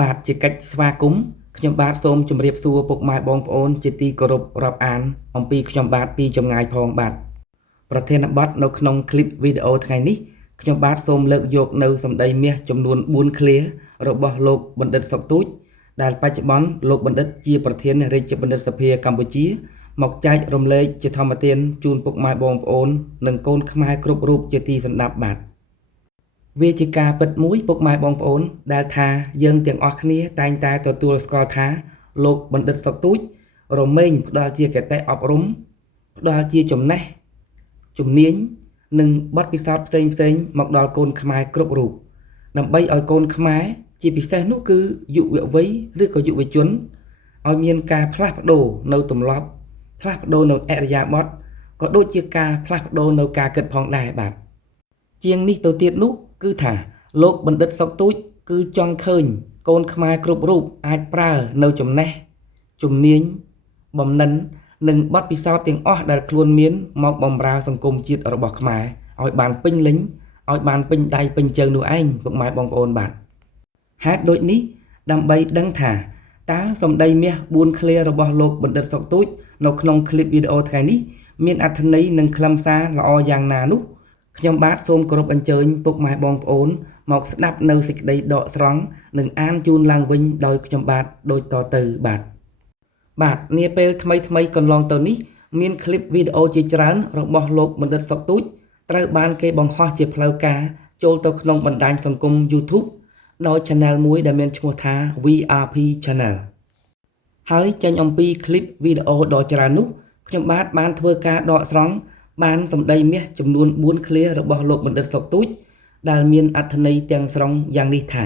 បាទជាកិច្ចស្វាគមន៍ខ្ញុំបាទសូមជម្រាបសួរពុកម៉ែបងប្អូនជាទីគោរពរាប់អានអំពីខ្ញុំបាទពីចម្ងាយផងបាទប្រធានបទនៅក្នុងคลิปវីដេអូថ្ងៃនេះខ្ញុំបាទសូមលើកយកនៅសម្ដីមាសចំនួន4ឃ្លារបស់លោកបណ្ឌិតសុកទូចដែលបច្ចុប្បន្នលោកបណ្ឌិតជាប្រធានរាជបណ្ឌិតសភាកម្ពុជាមកចែករំលែកជាធម្មទានជូនពុកម៉ែបងប្អូននិងកូនខ្មែរគ្រប់រូបជាទីសន្តាប់បាទវាជាការពិតមួយពុកម៉ែបងប្អូនដែលថាយើងទាំងអស់គ្នាតែងតែទទួលស្គាល់ថាលោកបណ្ឌិតសុកទូចរមែងផ្ដល់ជាគតិអប់រំផ្ដល់ជាចំណេះជំនាញនិងបទពិសោធន៍ផ្សេងៗមកដល់កូនខ្មែរគ្រប់រូបដើម្បីឲ្យកូនខ្មែរជាពិសេសនោះគឺយុវវ័យឬក៏យុវជនឲ្យមានការផ្លាស់ប្ដូរនៅទម្លាប់ផ្លាស់ប្ដូរនៅអរិយាប័ត្រក៏ដូចជាការផ្លាស់ប្ដូរនៅការគិតផងដែរបាទជាងនេះទៅទៀតនោះគឺថាលោកបណ្ឌិតសុកទូចគឺចង់ឃើញកូនខ្មែរគ្រប់រូបអាចប្រើនៅចំណេះជំនាញបំណិននិងបទពិសោធន៍ទាំងអស់ដែលខ្លួនមានមកបម្រើសង្គមជាតិរបស់ខ្មែរឲ្យបានពេញលេញឲ្យបានពេញដៃពេញជើងនោះឯងពុកម៉ែបងប្អូនបាទហេតុដូចនេះដើម្បីដឹងថាតើសម្ដីមាស4ឃ្លារបស់លោកបណ្ឌិតសុកទូចនៅក្នុងคลิปវីដេអូថ្ងៃនេះមានអត្ថន័យនិងខ្លឹមសារល្អយ៉ាងណានោះខ្ញុំបាទសូមគោរពអញ្ជើញពុកម៉ែបងប្អូនមកស្ដាប់នៅសេចក្តីដកស្រង់និងអានជូនឡើងវិញដោយខ្ញុំបាទដូចតទៅបាទនាពេលថ្មីកន្លងទៅនេះមានคลิปវីដេអូជាច្រើនរបស់លោកបណ្ឌិតសុកទូចត្រូវបានគេបង្ហោះជាផ្លូវការចូលទៅក្នុងបណ្ដាញសង្គម YouTube ដោយ Channel មួយដែលមានឈ្មោះថា VRP Channel ហើយចេញអំពីคลิปវីដេអូដ៏ច្រើននោះខ្ញុំបាទបានធ្វើការដកស្រង់បានសម្ដីមាសចំនួន4ឃ្លារបស់លោកបណ្ឌិតសុកទូចដែលមានអត្ថន័យទាំងស្រុងយ៉ាងនេះថា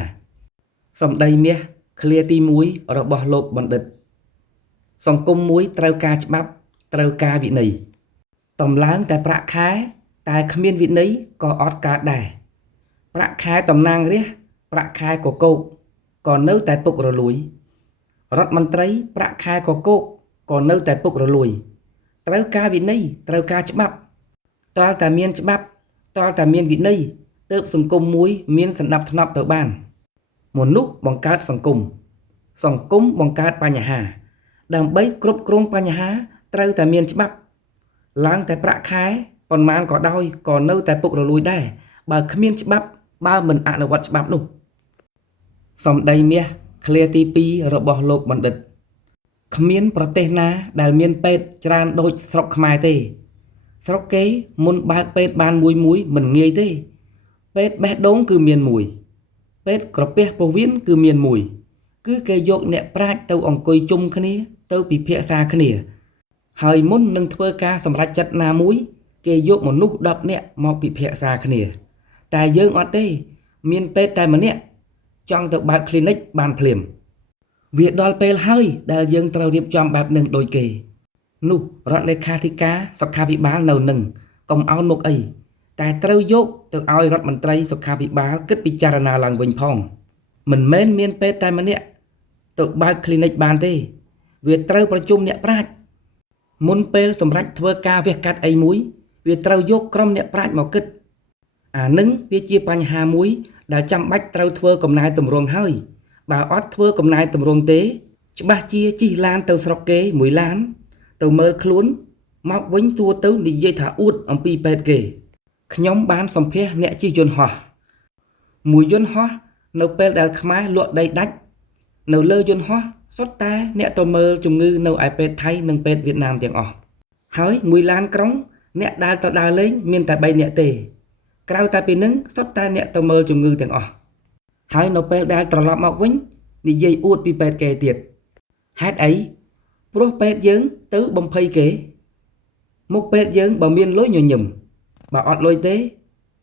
សម្ដីមាសឃ្លាទី1របស់លោកបណ្ឌិតសង្គមមួយត្រូវការច្បាប់ត្រូវការវិន័យតំឡើងតែប្រាក់ខែតែគ្មានវិន័យក៏អត់កើតដែរប្រាក់ខែតំណាងរាស្ត្រប្រាក់ខែកកោកក៏នៅតែពុករលួយរដ្ឋមន្ត្រីប្រាក់ខែកកោកក៏នៅតែពុករលួយត្រូវការវិន័យត្រូវការច្បាប់តើតែមានច្បាប់តើតែមានវិន័យទើបសង្គមមួយមានសណ្ដាប់ធ្នាប់ទៅបានមនុស្សបង្កើតសង្គមបង្កើតបញ្ហាដើម្បីគ្រប់គ្រងបញ្ហាត្រូវតែមានច្បាប់ឡើងតែប្រាក់ខែប៉ុន្មានក៏ដោយក៏នៅតែពុករលួយដែរបើគ្មានច្បាប់បើមិនអនុវត្តច្បាប់នោះសម្ដីមាសឃ្លាទី2របស់លោកបណ្ឌិតគ្មានប្រទេសណាដែលមានពេទ្យច្រើនដូចស្រុកខ្មែរទេស្រុកគេមុនបើកពេទ្យបានមួយមិនងាយទេពេទ្យបេះដូងគឺមានមួយពេទ្យក្រពះពោះវៀនគឺមានមួយគឺគេយកអ្នកប្រាជ្ញទៅអង្គុយជុំគ្នាទៅពិភាក្សាគ្នាហើយមុននឹងធ្វើការសម្រេចចិត្តណាមួយគេយកមនុស្ស10នាក់មកពិភាក្សាគ្នាតែយើងអត់ទេមានពេទ្យតែម្នាក់ចង់ទៅបើក clinic បានភ្លាមវាដល់ពេលហើយដែលយើងត្រូវរៀបចំបែបនឹងដូចគេនោះរដ្ឋលេខាធិការសុខាភិបាលនៅនឹងកុំអោនមុខអីតែត្រូវយកទៅឲ្យរដ្ឋមន្ត្រីសុខាភិបាលគិតពិចារណាឡើងវិញផងមិនមែនមានពេទ្យតែម្នាក់ទៅបើក clinic បានទេវាត្រូវប្រជុំអ្នកប្រាជ្ញមុនពេលសម្រេចធ្វើការវះកាត់អីមួយវាត្រូវយកក្រុមអ្នកប្រាជ្ញមកគិតអានឹងវាជាបញ្ហាមួយដែលចាំបាច់ត្រូវធ្វើកំណែតម្រង់ហើយបើអត់ធ្វើកំណែតម្រង់ទេច្បាស់ជាជិះឡានទៅស្រុកគេមួយឡានទៅមើលខ្លួនមកវិញសួរទៅនិយាយថាអួតអំពីពេទ្យគេខ្ញុំបានសម្ភាសអ្នកជិះយន្តហោះមួយយន្តហោះនៅពេលដែលខ្មែរលក់ដីដាច់នៅលើយន្តហោះសុទ្ធតែអ្នកទៅមើលជំងឺនៅឯពេទ្យថៃនិងពេទ្យវៀតណាមទាំងអស់ហើយមួយឡានក្រុងអ្នកដែលទៅដើរលេងមានតែ3នាក់ទេក្រៅតែពីនឹងសុទ្ធតែអ្នកទៅមើលជំងឺទាំងអស់ហើយនៅពេលដែលត្រឡប់មកវិញនិយាយអួតពីពេទ្យគេទៀតហេតុអីព្រោះពេទ្យយើងទៅបំភ័យគេមុខពេទ្យយើងបើមានលុយញញឹមបើអត់លុយទេ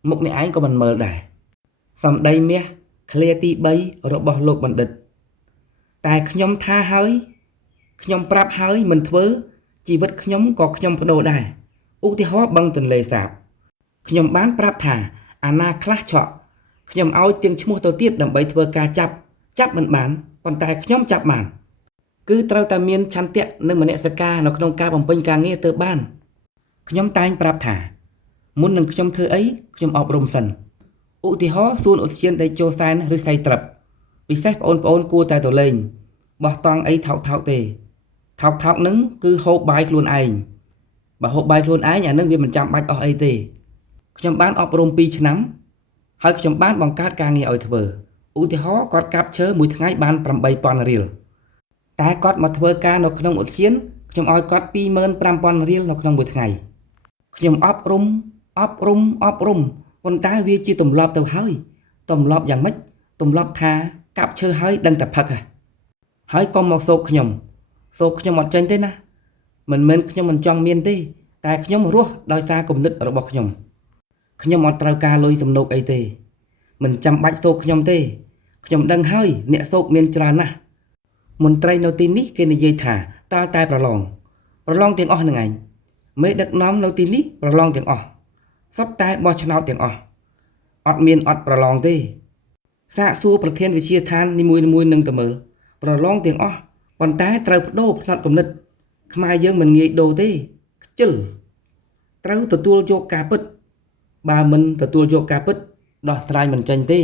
មុខអ្នកឯងក៏មិនមើលដែរសម្ដីមាសឃ្លាទី3របស់លោកបណ្ឌិតតែខ្ញុំថាហើយខ្ញុំប្រាប់ហើយមិនធ្វើជីវិតខ្ញុំក៏ខ្ញុំបដូរដែរឧទាហរណ៍បឹងទន្លេសាបខ្ញុំបានប្រាប់ថាអាណាខ្លះឆក់ខ្ញុំឲ្យទៀងឈ្មោះទៅទៀតដើម្បីធ្វើការចាប់មិនបានប៉ុន្តែខ្ញុំចាប់បានគឺត្រូវតែមានឆន្ទៈនិងមនសិការនៅក្នុងការបំពេញការងារទៅបានខ្ញុំតែងប្រាប់ថាមុននឹងខ្ញុំធ្វើអីខ្ញុំអប់រំសិនឧទាហរណ៍សួនឧទ្យានតេជោសែនឬសៃត្រឹប ពិសេសបងប្អូនគួរតែទៅលេងបោះតង់អីថោកទេថោកហ្នឹងគឺហូបបាយខ្លួនឯងបើហូបបាយខ្លួនឯងអានឹងវាមិនចាំបាច់អស់អីទេខ្ញុំបានអប់រំ2ឆ្នាំហើយខ្ញុំបានបង្កើតការងារឲ្យធ្វើឧទាហរណ៍គាត់កាប់ឈើមួយថ្ងៃបាន 8,000 រៀលតែគាត់មកធ្វើការនៅក្នុងឧទ្យានខ្ញុំឲ្យគាត់ 25,000 រៀលនៅក្នុងមួយថ្ងៃខ្ញុំអប់រំប៉ុន្តែវាជាទម្លាប់ទៅហើយទម្លាប់យ៉ាងម៉េចទម្លាប់ថាកាប់ឈើហើយដឹងតែផឹកហើយកុំមកសោកខ្ញុំអត់ចេញទេណាមិនមែនខ្ញុំមិនចង់មានទេតែខ្ញុំរស់ដោយសារគំនិតរបស់ខ្ញុំអត់ត្រូវការលុយសំណូកអីទេមិនចាំបាច់សោកខ្ញុំទេខ្ញុំដឹងហើយអ្នកសោកមានច្រើនណាស់មន្ត្រីនៅទីនេះគេនិយាយថាតើតែប្រឡងទាំងអស់នឹងឯងមេដឹកនាំនៅទីនេះប្រឡងទាំងអស់សុទ្ធតែបោះឆ្នោតទាំងអស់អត់មានអត់ប្រឡងទេសាកសួរប្រធានវិទ្យាឋាននីមួយៗនឹងទៅមើលប្រឡងទាំងអស់ប៉ុន្តែត្រូវបដូរផ្នត់គំនិតខ្មែរយើងមិនងាយដូរទេខ្ជិលត្រូវទទួលយកការពិតបើមិនទទួលយកការពិតដោះស្រាយមិនចេញទេ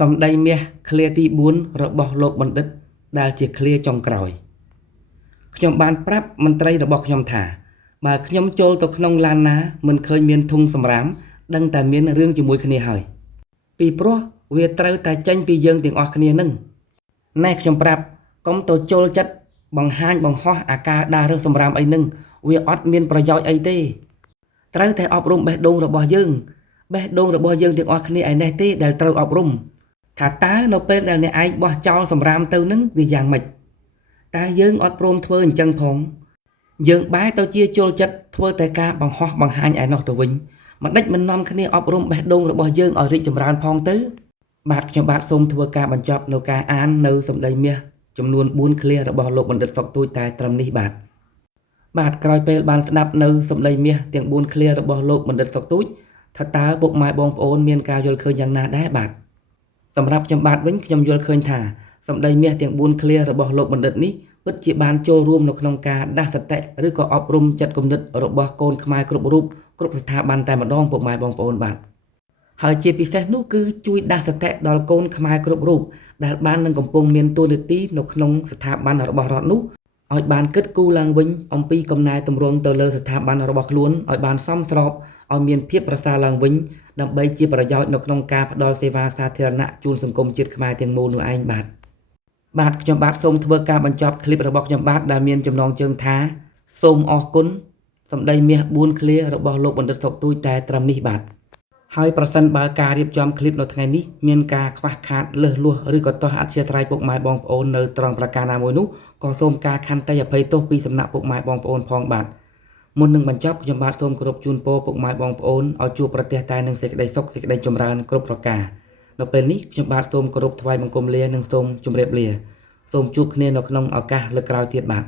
សម្ដីមាសឃ្លាទី4របស់លោកបណ្ឌិតដែលជាឃ្លាចុងក្រោយខ្ញុំបានប្រាប់មន្ត្រីរបស់ខ្ញុំថាបើខ្ញុំចូលទៅក្នុងឡានណាមិនឃើញមានធុងសម្រាមដឹងតែមានរឿងជាមួយគ្នាហើយពីព្រោះវាត្រូវតែចេញពីយើងទាំងអស់គ្នានឹងណែខ្ញុំប្រាប់កុំទៅចូលចិត្តបង្ហាញបង្ហោះអាការដើររើសសម្រាមអីនឹងវាអត់មានប្រយោជន៍អីទេត្រូវតែអប់រំបេះដូងរបស់យើងទាំងអស់គ្នាឯនេះទេដែលត្រូវអប់រំថាតើនៅពេលដែលអ្នកឯងបោះចោលសម្រាមទៅនឹងវាយ៉ាងម៉េចតែយើងអត់ព្រមធ្វើអញ្ចឹងផងយើងបែរទៅជាចូលចិត្តធ្វើតែការបង្ហោះបង្ហាញឯនោះទៅវិញមិនដេចមិននាំគ្នាអប់រំបេះដូងរបស់យើងឲ្យរីកចម្រើនផងទៅបាទខ្ញុំបាទសូមធ្វើការបញ្ចប់នៅការអាននៅសម្ដីមាសចំនួន4ឃ្លារបស់លោកបណ្ឌិតសុកទូចតែត្រឹមនេះបាទក្រោយពេលបានស្ដាប់នៅសម្ដីមាសទាំង4ឃ្លារបស់លោកបណ្ឌិតសុកទូចថាតើពុកម៉ែបងប្អូនមានការយល់ឃើញយ៉ាងណាដែរបាទសម្រាប់ខ្ញុំបាទវិញខ្ញុំយល់ឃើញថាសម្ដីមាសទាំង4ឃ្លារបស់លោកបណ្ឌិតនេះពិតជាបានចូលរួមនៅក្នុងការដាស់សតិឬក៏អប់រំចិត្តគំនិតរបស់កូនខ្មែរគ្រប់រូបគ្រប់ស្ថាប័នតែម្ដងពុកម៉ែបងប្អូនបាទហើយជាពិសេសនោះគឺជួយដាស់សតិដល់កូនខ្មែរគ្រប់រូបដែលបាននឹងកំពុងមានតួនាទីនៅក្នុងស្ថាប័នរបស់រដ្ឋនោះឲ្យបានគិតគូរឡើងវិញអំពីកំណែទម្រង់ទៅលើស្ថាប័នរបស់ខ្លួនឲ្យបានសមស្របឲ្យមានភាពប្រសើរឡើងវិញដើម្បីជាប្រយោជន៍នៅក្នុងការផ្ដល់សេវាសាធារណៈជូនសង្គមជាតិខ្មែរទាំងមូលនោះឯងបាទខ្ញុំបាទសូមធ្វើការបញ្ចប់ឃ្លីបរបស់ខ្ញុំបាទដែលមានចំណងជើងថាសូមអរគុណសម្ដីមាស4ឃ្លារបស់លោកបណ្ឌិតសុកទូចតែត្រឹមនេះបាទហើយប្រសិនបើការរៀបចំឃ្លីបនៅថ្ងៃនេះមានការខ្វះខាតលើសលួសឬក៏ទាស់អធ្យាស្រ័យពុកម៉ែបងប្អូននៅត្រង់ប្រការណាមួយនោះក៏សូមការខន្តីអភ័យទោសពីសំណាក់ពុកម៉ែបងប្អូនផងបាទមុននឹងបញ្ចប់ខ្ញុំបាទសូមគោរពជូនពរពុកម៉ែបងប្អូនឲ្យជួបប្រទះតែនឹងសេចក្តីសុខសេចក្តីចម្រើនគ្រប់ប្រការនៅពេលនេះខ្ញុំបាទសូមគោរពថ្វាយបង្គំលានិងសូមជម្រាបលាសូមជួបគ្នានៅក្នុងឱកាសលើកក្រោយទៀតបាទ